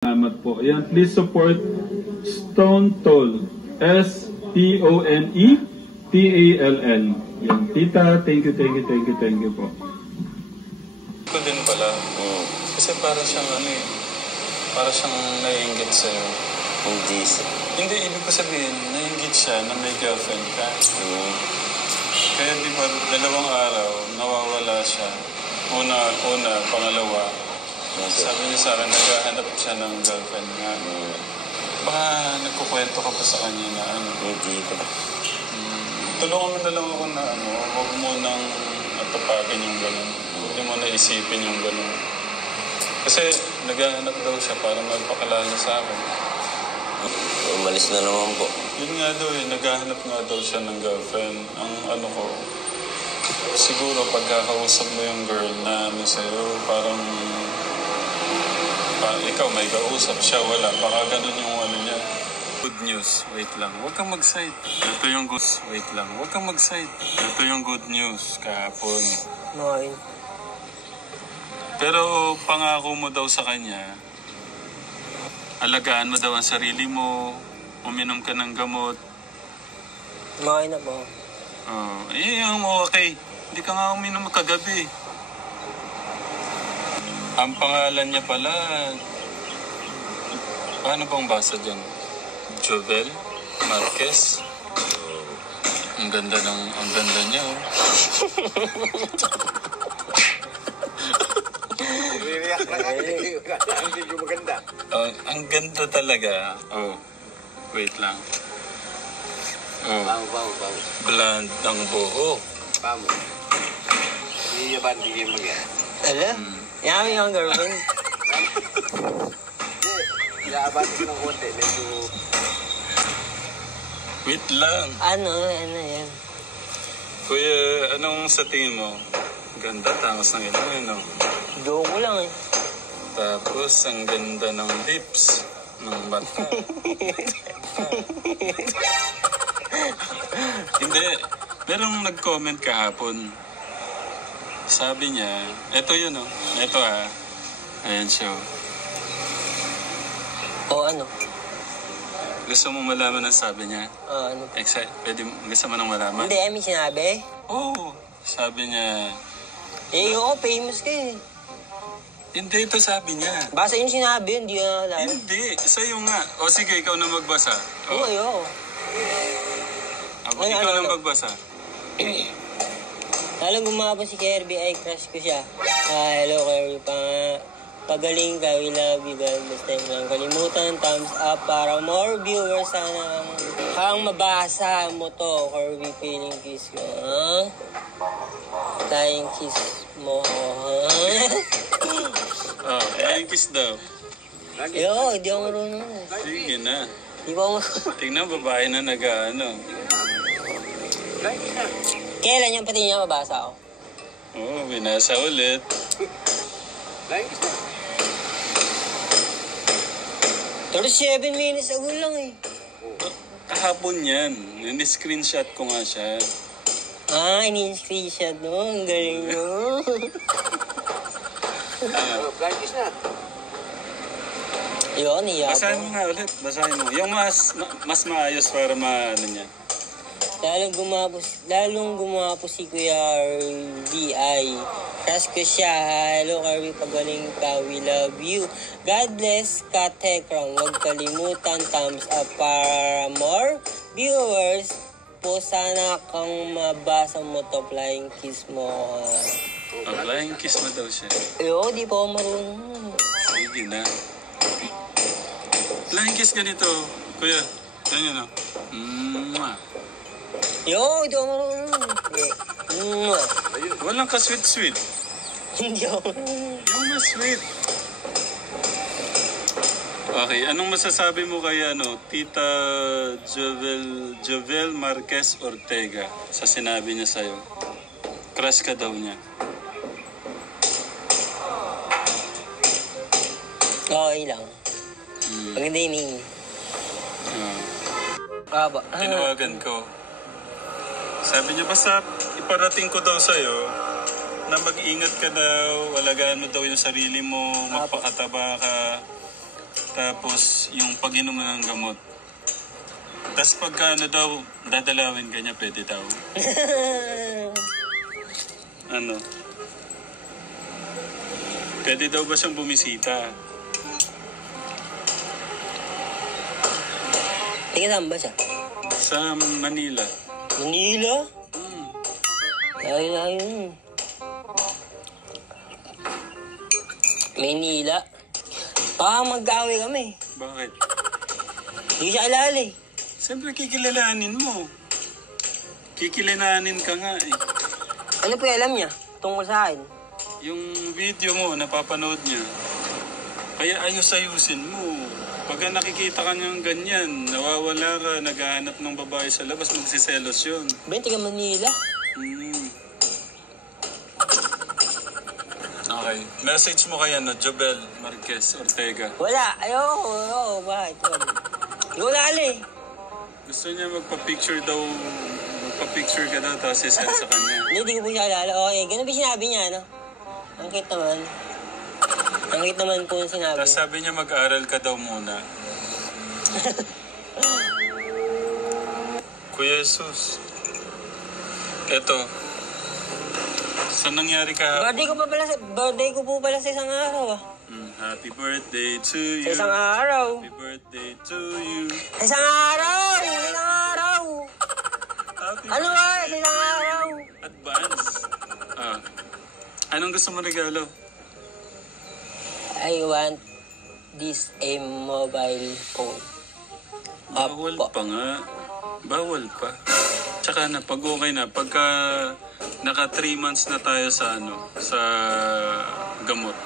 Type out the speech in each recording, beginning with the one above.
Salamat po. Ayan, please support Stone Toll. STONETALL. Yan, tita, thank you po. Ko din pala. Kasi para siyang para siyang naiinggit sa'yo. Hindi. Hindi, ibig ko sabihin, naiinggit siya na may girlfriend ka. Kaya di ba, 2 araw, nawawala siya. Una, pangalawa, sabi niya sa akin, naghahanap siya ng girlfriend nga. Baka nagkukwento ka pa sa kanya na Hindi ko. Tulungan mo na lang ako na huwag mo nang atupagin yung gano'n. Huwag mo na isipin yung gano'n. Kasi naghahanap daw siya para magpakilala sa akin. Umalis na naman po. Yun nga daw naghahanap nga daw siya ng girlfriend. Ang ko, siguro pagkakausap mo yung girl na sa'yo, parang ikaw may kausap siya, wala. Baka ganun yung niya. Good news, wait lang. Huwag kang mag-side. Ito yung good wait lang. Huwag kang mag-side. Ito yung good news kahapon. Okay. Pero pangako mo daw sa kanya, alagaan mo daw ang sarili mo, uminom ka ng gamot. Okay na po. Yung okay. Hindi ka nga uminom kagabi. Ang pangalan niya pala, paano bang basa dyan? Jovel Marquez. Ang ganda niya, oh. React lang ako. Hindi ko maganda. Ang ganda talaga. Wait lang. Bago. Blonde ang buhok. Pamo. Hindi niya ba hindi kayo mag-yan? Alam? Yami yung girlfriend. Ilaaban ko ng konti. Medyo... Wait lang. Ano yan? Kuya, anong sa tingin mo? Ganda, tangos ng ito, Joke ko lang eh. Tapos, ang ganda ng lips ng mata. Hindi. Merong nag-comment kahapon. Sabi niya, eto yun, Eto, Ayan siya. Ano? Gusto mo malaman ang sabi niya? Ano? Gusto mo nang malaman? Hindi, may sinabi? Oo. Sabi niya, ako famous ka eh. hindi, ito sabi niya. Basta yung sinabi, hindi ko na alam. Hindi, sa'yo nga. O sige, ikaw na magbasa. Ayoko. Ikaw na magbasa. Alam gumapon si Kirby, ay crush ko siya. Hello Kirby, pagaling ka, we love you, God. Basta yung lang kalimutan, thumbs up para more viewers. Sana hang mabasa mo to, Kirby, feeling kiss ko, Flying kiss mo, Flying kiss daw. Yo, hindi ako marunong. Sige na. Di ba ako marunong? Tingnan, babae na Kailan yung pati niya mabasa ako? Binasa ulit. Thanks na. 37 minutes ago lang eh. Kahapon yan. Ni-screenshot ko nga siya. Ini-screenshot mo. Ang galing mo. Practice na. Yun, iyak. Basahin mo nga ulit. Basahin mo. Yung mas maayos para maano niya. Lalong gumapos si Kuya RBI. Crush ko siya. Hello, Kirby, pagaling ka. We love you. God bless ka, Tekram. Huwag kalimutan, thumbs up para more viewers po. Sana kang mabasa mo to. Flying kiss mo. Flying kiss mo daw siya. Di pa ako marunong. Sige na. Flying kiss ganito. Kuya, yan. Di ako marunong. Walang ka-sweet-sweet. Hindi ako. Yung mas sweet. Okay, anong masasabi mo kay Tita Jovel Marquez Ortega sa sinabi niya sa'yo? Crush ka daw niya. Okay lang. Maganda yung name. Tinawagan ko. Sabi niya, basta iparating ko daw sa'yo na mag-ingat ka daw, alagaan mo daw yung sarili mo, magpakataba ka. Tapos yung pag-inom mo ng gamot. Tapos pagka ano daw, dadalawin ka niya, pwede daw. Ano? Pwede daw ba siyang bumisita? Tingin saan ba siya? Sa Manila. Manila? Ayun. Manila. Baka mag-away kami. Bakit? Hindi siya alala eh. Siyempre kikilalanin mo. Kikilalanin ka nga eh. Ano po yung alam niya tungkol sa akin? Yung video mo, napapanood niya. Kaya ayos-ayusin mo. Pagka nakikita ka niyang ganyan, nawawala ka, naghahanap ng babae sa labas, magsiselos yun. Ben, taga Manila. Okay. Message mo kaya no, Jobel Marquez Ortega. Wala. Ayoko. Bakit? Hindi ko alala eh. Gusto niya magpa-picture daw, magpa-picture ka daw, tapos isend sa kanya. Hindi ko po siya alala. Okay, ganun ba sinabi niya, no? Ang cute naman. Ang cute naman po yung sinabi. Tapos sabi niya mag-aral ka daw muna. Kuya Jesus, eto, saan nangyari ka? Birthday ko po pala sa isang araw ah. Happy birthday to you. Sa isang araw. Happy birthday to you. Sa isang araw! Happy Ano ba? Sa isang araw! Advance. Anong gusto mo regalo? I want this a mobile phone. Bawal pa nga. Bawal pa. Tsaka na, pag okay na, pagka naka 3 months na tayo sa sa gamot.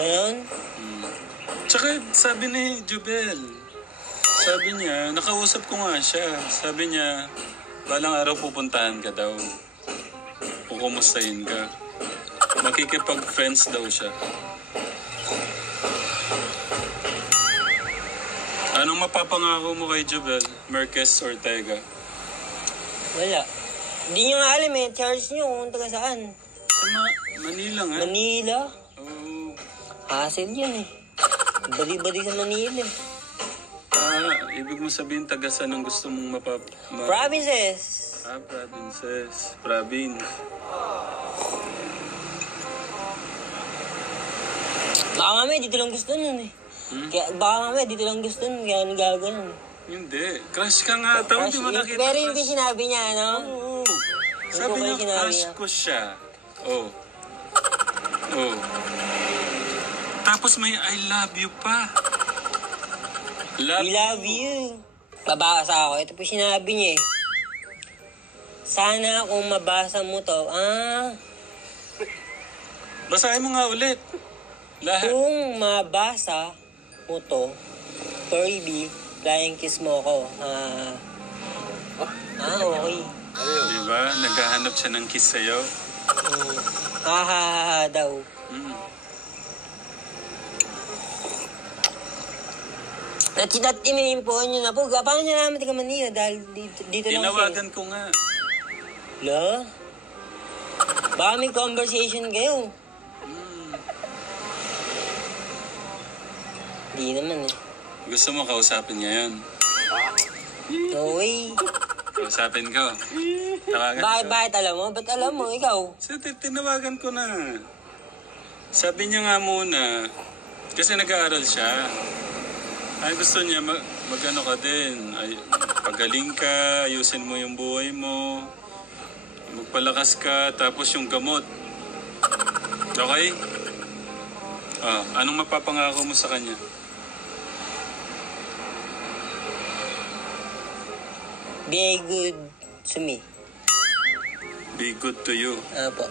Ganon? Tsaka sabi ni Jubel, sabi niya, nakausap ko nga siya. Sabi niya, balang araw pupuntahan ka daw. Kukumustahin ka. Makikipag-friends daw siya. Anong mapapangako mo kay Jubel Marquez Ortega? Wala. Hindi nyo nga alam eh. Charge nyo kung taga saan. Sa Manila nga. Manila? Oh. Hassle yun eh. Badi-badi sa Manila eh. Ibig mo sabihin taga saan ang gusto mong Provinces. Provinces. Province. Baka mamaya dito lang gusto nun eh. Baka mamaya dito lang gusto nun. Kaya nagaganon. Hindi. Crush ka nga. Tao, di mo nakita. Pero yung sinabi niya, ano? Oo. Sabi niya, crush ko siya. Oh. Tapos may I love you pa. I love you. Babasa ako. Ito po sinabi niya eh. Sana kung mabasa mo to, Basahin mo nga ulit. Lahat. Kung mabasa mo to, Kirby, flying kiss mo ako. Okay. Diba? Naghahanap siya ng kiss sa'yo. Daw. Inimimpohan nyo na po. Paano nyo naman taga Manila? Dahil dito lang siya. Tinawagan ko nga. La? Baka may conversation kayo. Di naman eh. Gusto mo kausapin niya yun? No way. Kausapin ko. Tawagan ko. Bakit alam mo? Ba't alam mo? Ikaw? Tinawagan ko na. Sabi niya nga muna, kasi nag-aaral siya. Ay gusto niya mag-ano ka din. Ay, pagaling ka, ayusin mo yung buhay mo. Magpalakas ka, tapos yung gamot. Okay? Anong mapapangako mo sa kanya? Be good to me. Be good to you. Apo.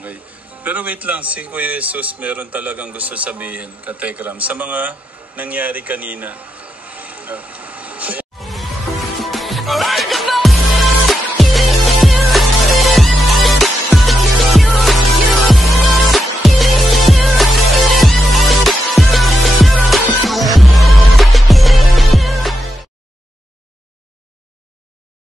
Okay. Pero wait lang, si Kuya Jesus meron talagang gusto sabihin, Katekram, sa mga nangyari kanina.